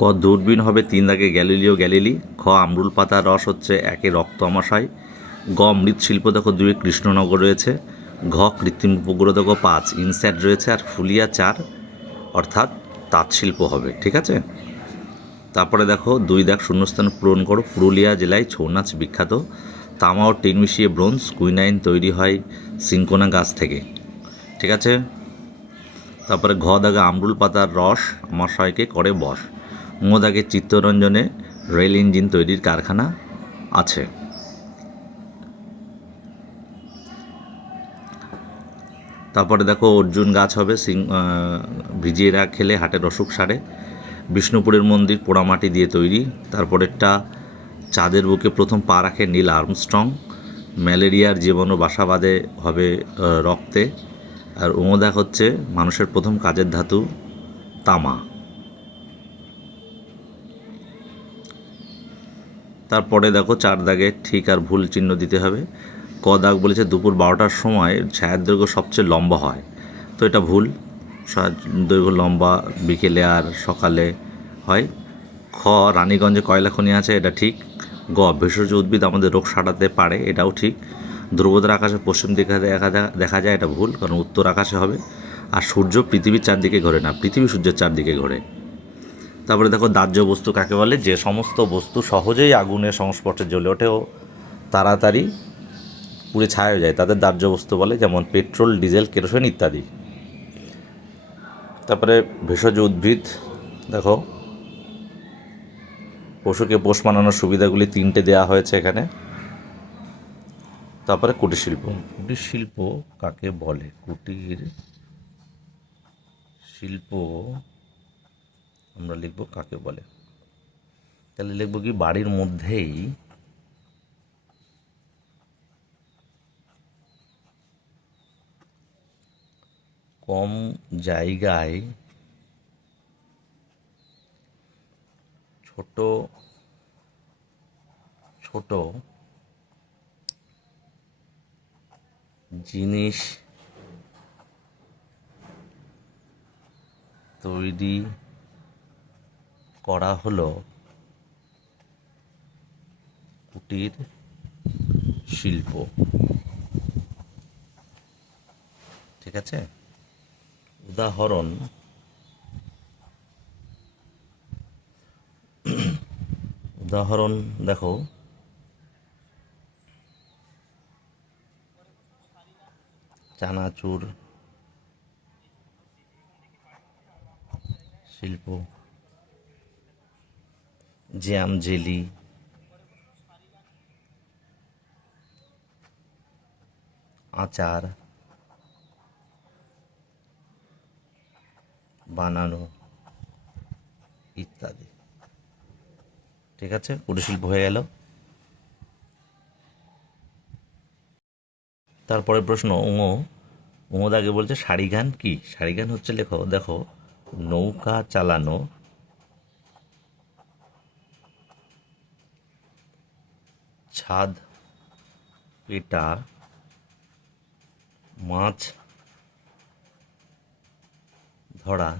ক দূরবীন হবে 3 দাগে গ্যালিলিও গ্যালিলি। খ আমরুল পাতার রস হচ্ছে 1 রক্ত আমাশয়। গ মৃৎশিল্প দেখো 2 কৃষ্ণনগর রয়েছে। ঘ কৃত্রিম উপগ্রহ দেখো 5 ইনস্যাট রয়েছে। আর ফুলিয়া 4 অর্থাৎ তাঁতশিল্প হবে। ঠিক আছে, তারপরে দেখো 2 দাগ শূন্যস্থান পূরণ করো। পুরুলিয়া জেলায় ছৌ নাচ বিখ্যাত। তামা ও টিন মিশিয়ে ব্রোঞ্জ কুইনাইন তৈরি হয় সিনকোনা গাছ থেকে। ঠিক আছে, তারপরে ঘ দাগে আমরুল পাতার রস আমাশয়কে করে বশ। ঙ দাগে চিত্তরঞ্জনে রেল ইঞ্জিন তৈরির কারখানা আছে। তারপরে দেখো অর্জুন গাছ হবে ভিজিয়ে খেলে হাটের অসুখ সারে। বিষ্ণুপুরের মন্দির পোড়ামাটি দিয়ে তৈরি। তারপরেরটা চাঁদের বুকে প্রথম পা রাখে নীল আর্মস্ট্রং। ম্যালেরিয়ার জীবাণু বাসা বাঁধে হবে রক্তে। আর ওমদাক হচ্ছে মানুষের প্রথম কাজের ধাতু তামা। তারপরে দেখো 4 দাগে ঠিক আর ভুল চিহ্ন দিতে হবে। ক দাগ বলেছে দুপুর 12টার সময় ছায়ার দৈর্ঘ্য সবচেয়ে লম্বা হয়, তো এটা ভুল। দৈর্ঘ্য লম্বা বিকেলে আর সকালে হয়। খ রানীগঞ্জে কয়লা খনি আছে, এটা ঠিক। গ ভেষজ উদ্ভিদ আমাদের রোগ সারাতে পারে, এটাও ঠিক। ধ্রুবতার আকাশে পশ্চিম দিকে দেখা যায়, এটা ভুল, কারণ উত্তর আকাশে হবে। আর সূর্য পৃথিবীর চারদিকে ঘোরে না, পৃথিবী সূর্যের চারদিকে ঘোরে। তারপরে দেখো দাহ্য বস্তু কাকে বলে, যে সমস্ত বস্তু সহজেই আগুনের সংস্পর্শে জ্বলে ওঠেও তাড়াতাড়ি পুড়ে ছায়া হয়ে যায়, তাদের দাহ্য বস্তু বলে, যেমন পেট্রোল, ডিজেল, কেরোসিন ইত্যাদি। তারপরে ভেষজ উদ্ভিদ দেখো পশুকে পোষ মানানোর সুবিধাগুলি 3টে দেওয়া হয়েছে এখানে। তারপরে কুটির শিল্প। কুটির শিল্প কাকে বলে? কুটির শিল্প আমরা লিখব কাকে বলে, তাহলে লিখব কি বাড়ির মধ্যেই কম জায়গায় ছোট ছোট জিনিস তৈরি করা হলো কুটির শিল্প। ঠিক আছে, উদাহরণ দেখো চানাচুর শিল্প, জ্যাম জেলি, আচার বানানো ইত্যাদি। ঠিক আছে, কুটির শিল্প হয়ে গেল। তারপরে প্রশ্ন দাগে বলছে সারিগান কি? সারিগান হচ্ছে দেখো নৌকা চালানো, ছাদ পেটা, মাছ ধরা,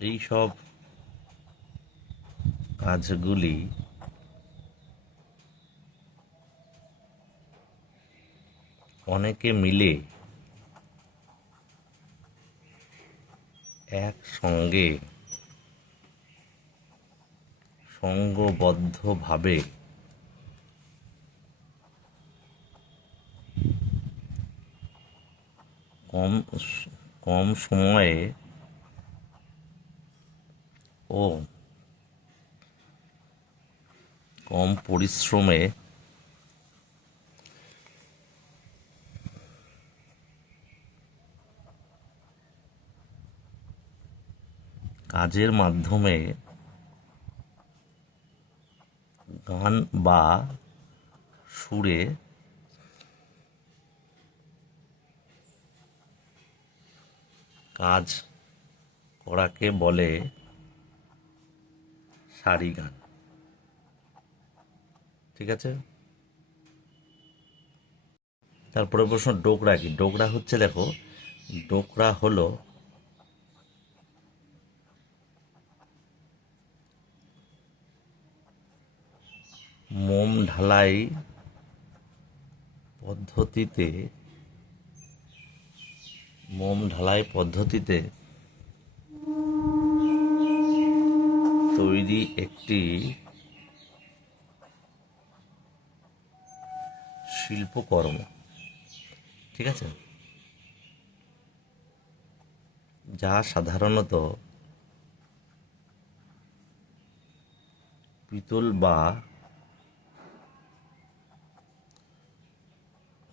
এইসব কাজগুলি অনেকে মিলে একসঙ্গে সঙ্ঘবদ্ধভাবে কম সময়ে ও কম পরিশ্রমে কাজের মাধ্যমে গান বা সুরে কাজ করাকে বলে সারিগান। ঠিক আছে, তারপরে প্রশ্ন ডোকরা কি? ডোকরা হচ্ছে দেখো ডোকরা হলো মোম ঢালাই পদ্ধতিতে তৈরি একটি শিল্পকর্ম, ঠিক আছে, যা সাধারণত পিতল বা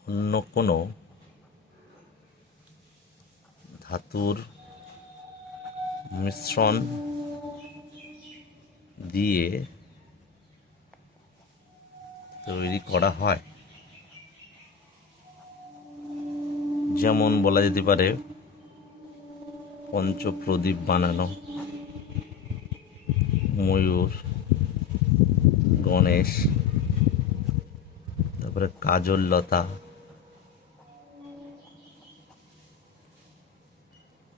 অন্য কোনো ধাতুর মিশ্রণ দিয়ে তৈরি করা হয়। যেমন বলা যেতে পারে পঞ্চপ্রদীপ বানানো, ময়ূর, গণেশ, তারপরে কাজল লতা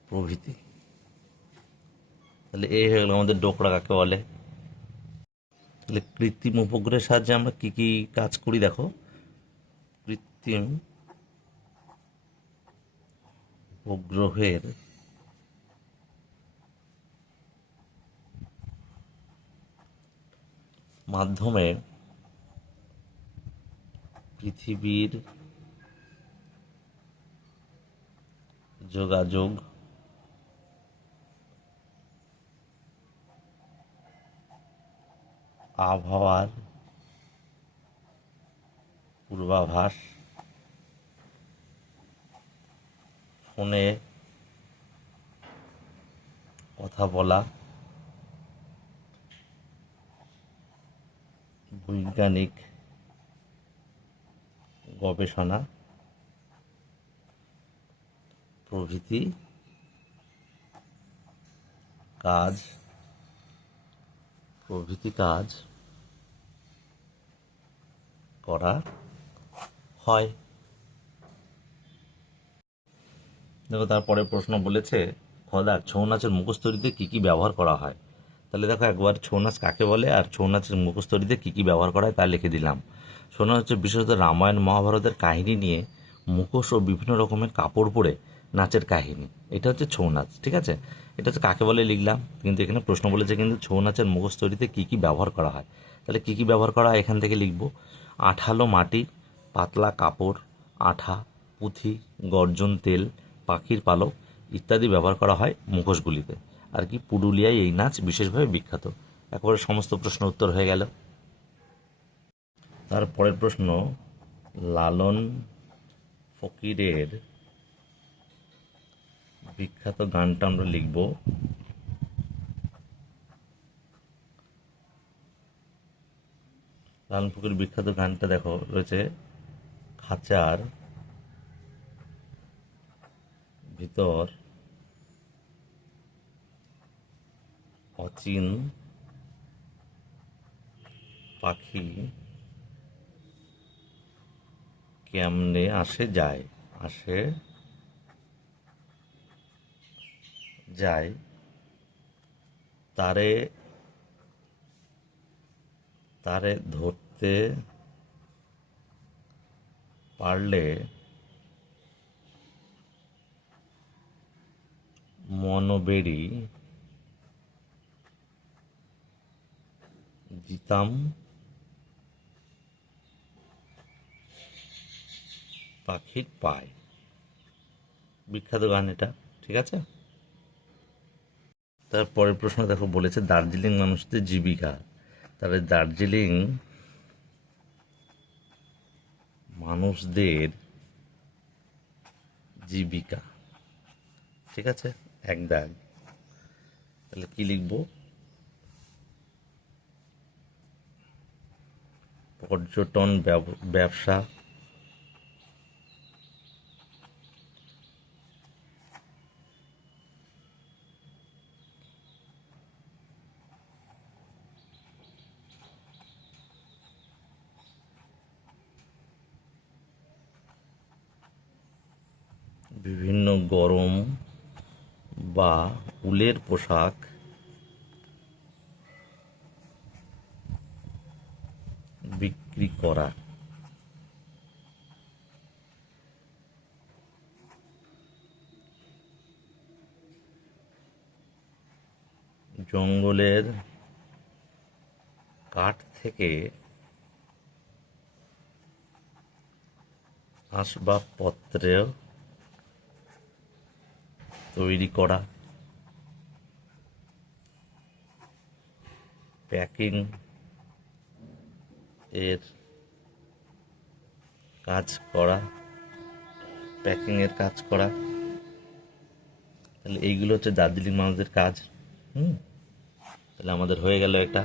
প্রভৃতি। তাহলে এই হয়ে গেল আমাদের ডোকরা কাকে বলে। তাহলে কৃত্রিম উপগ্রহের সাহায্যে আমরা কি কি কাজ করি দেখো। কৃত্রিম উপগ্রহের মাধ্যমে পৃথিবীর যোগাযোগ, আবহাওয়ার পূর্বাভাস, ফোনে কথা বলা, বৈজ্ঞানিক গবেষণা প্রভৃতি কাজ করা হয়। দেখো তারপরে প্রশ্ন বলেছে খদার ছৌ নাচের মুখোশ তৈরিতে কী কী ব্যবহার করা হয়। তাহলে দেখো একবার ছৌ নাচ কাকে বলে আর ছৌ নাচের মুখোশ তৈরিতে কী কী ব্যবহার করা হয় তা লিখে দিলাম। ছৌ নাচ হচ্ছে বিশেষত রামায়ণ মহাভারতের কাহিনী নিয়ে মুখোশ ও বিভিন্ন রকমের কাপড় পরে নাচের কাহিনী, এটা হচ্ছে ছৌ নাচ, ঠিক আছে। এটা হচ্ছে কাকে বলে লিখলাম, কিন্তু এখানে প্রশ্ন বলেছে কিন্তু ছৌ নাচের মুখোশ তৈরিতে কী কী ব্যবহার করা হয়। তাহলে কী কী ব্যবহার করা হয় এখান থেকে লিখব। আঠালো মাটি, পাতলা কাপড়, আঠা, পুঁথি, গর্জন তেল, পাখির পালক ইত্যাদি ব্যবহার করা হয় মুখোশগুলিতে। আর কি পুরুলিয়ায় এই নাচ বিশেষভাবে বিখ্যাত। একেবারে সমস্ত প্রশ্ন উত্তর হয়ে গেল। তারপরের প্রশ্ন, লালন ফকিরের বিখ্যাত গানটা আমরা লিখব। লালন ফকিরের বিখ্যাত গানটা দেখো রয়েছে, খাঁচার ভিতর অচিন পাখি কেমনে আসে যায় তারে ধরতে পারলে মনবেড়ি দিতাম পাখির পায়। বিখ্যাত গান এটা, ঠিক আছে। তারপরের প্রশ্ন দেখো বলেছে দার্জিলিং মানুষদের জীবিকা। তাহলে দার্জিলিং মানুষদের জীবিকা, ঠিক আছে, এক দাগ। তাহলে কি লিখব, পর্যটন ব্যবসা, বিভিন্ন গরম বা উলের পোশাক, বিক্রি করা। জঙ্গলের কাঠ থেকে আসবাবপত্র তৈরি করা, প্যাকিং এর কাজ করা, তাহলে এইগুলো হচ্ছে দার্জিলিং মানুষদের কাজ। তাহলে আমাদের হয়ে গেল একটা